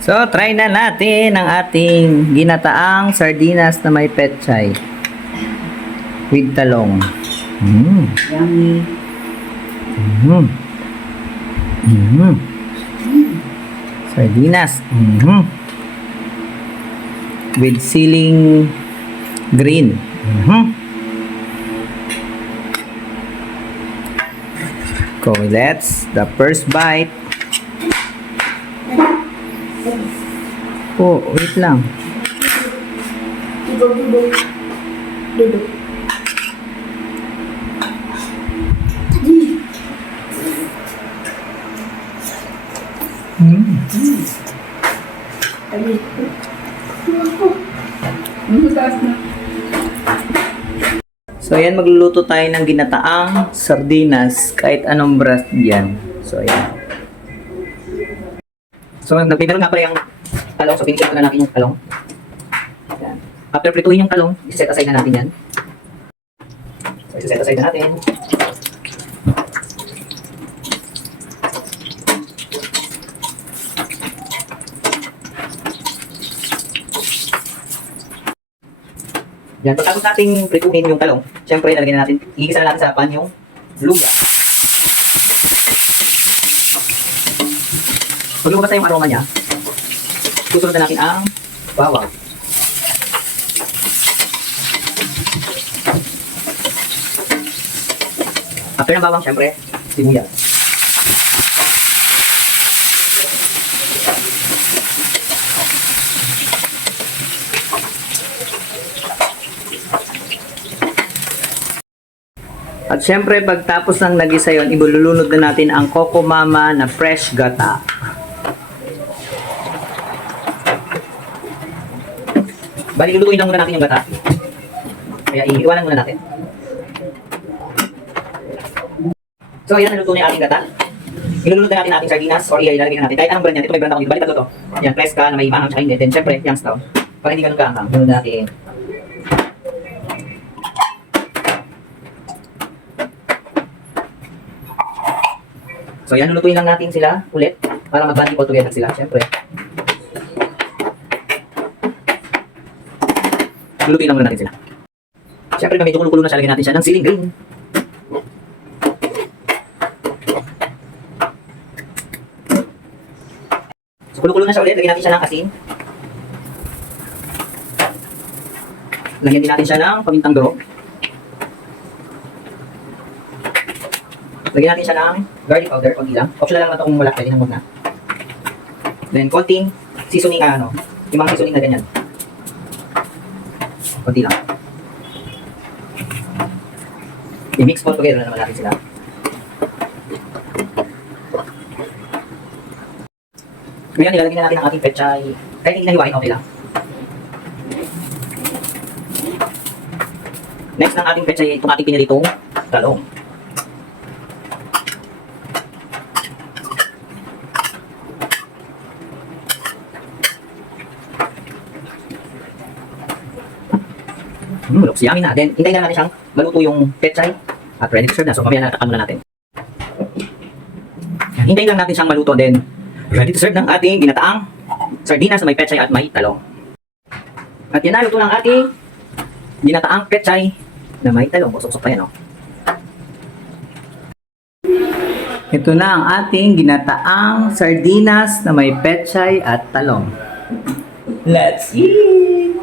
So, try na natin ang ating ginataang sardinas na may pechay with talong. Yummy. Sardinas. With siling green. So, let's the first bite. Oh, wait lang. Dudok. Dudok. So, ayan, magluluto tayo ng ginataang sardinas kahit anong brand yan. So, ayan. So, nagpipero nga pala yung talong. So, pinikit na natin yung talong. Ayan. After prituhin yung talong, iset aside na natin yan. So, iset aside na natin. Yan, pagkatapos natin prituhin yung talong, syempre, lalagyan na natin, igigisa na natin sa pan yung luya. Pag lumabas na yung aroma niya, susunod na natin ang bawang. After ng bawang, syempre, sibuyas. At syempre, pagtapos ng nagisa yun, ibululunod na natin ang Coco Mama na fresh gata. Bali, lulutuin lang muna natin yung gata. Kaya iiwanan muna natin. So, ayan, naluto na yung ating gata. Ilulunod na natin ang ating sardinas or ilalagay na natin. Kahit anong brand yan, ito may brand ako dito. Bali, tatlo to. Ayan, Fresca na may maangang tsaka hindi. Then, syempre, Youngstown. Para hindi ganun kaanghang. Lunod natin. So, yan, lulutuin lang natin sila ulit para mag-bandi all together sila, syempre. Lulutuin lang muna natin sila. Syempre, na medyo kulukulo na siya, lagyan natin siya ng siling green. So, kulukulo na siya ulit, lagyan natin siya ng asin. Lagyan din natin siya ng pamintang durog. Lagyan natin siya ng garlic powder, konti lang. Optional lang ito kung wala, pwede nang huwag na. Then, konting seasoning, yung mga seasoning na ganyan. Konti lang. I-mix all together na naman natin sila. Ngayon, ilalagay na natin ang ating pechay. Kahit hindi nahiwain, okay lang. Next ng ating pechay, itong ating pinilitong talong. Looks yummy na. Then, hintayin na natin siyang maluto yung pechay at ready to serve na. So, mamaya natakan muna natin. Hintayin lang natin siyang maluto. Then, ready to serve ng ating ginataang sardinas na may pechay at may talong. At yan na, luto ng ating ginataang pechay na may talong. Usok-usok pa yan, oh. Ito na ang ating ginataang sardinas na may pechay at talong. Let's eat!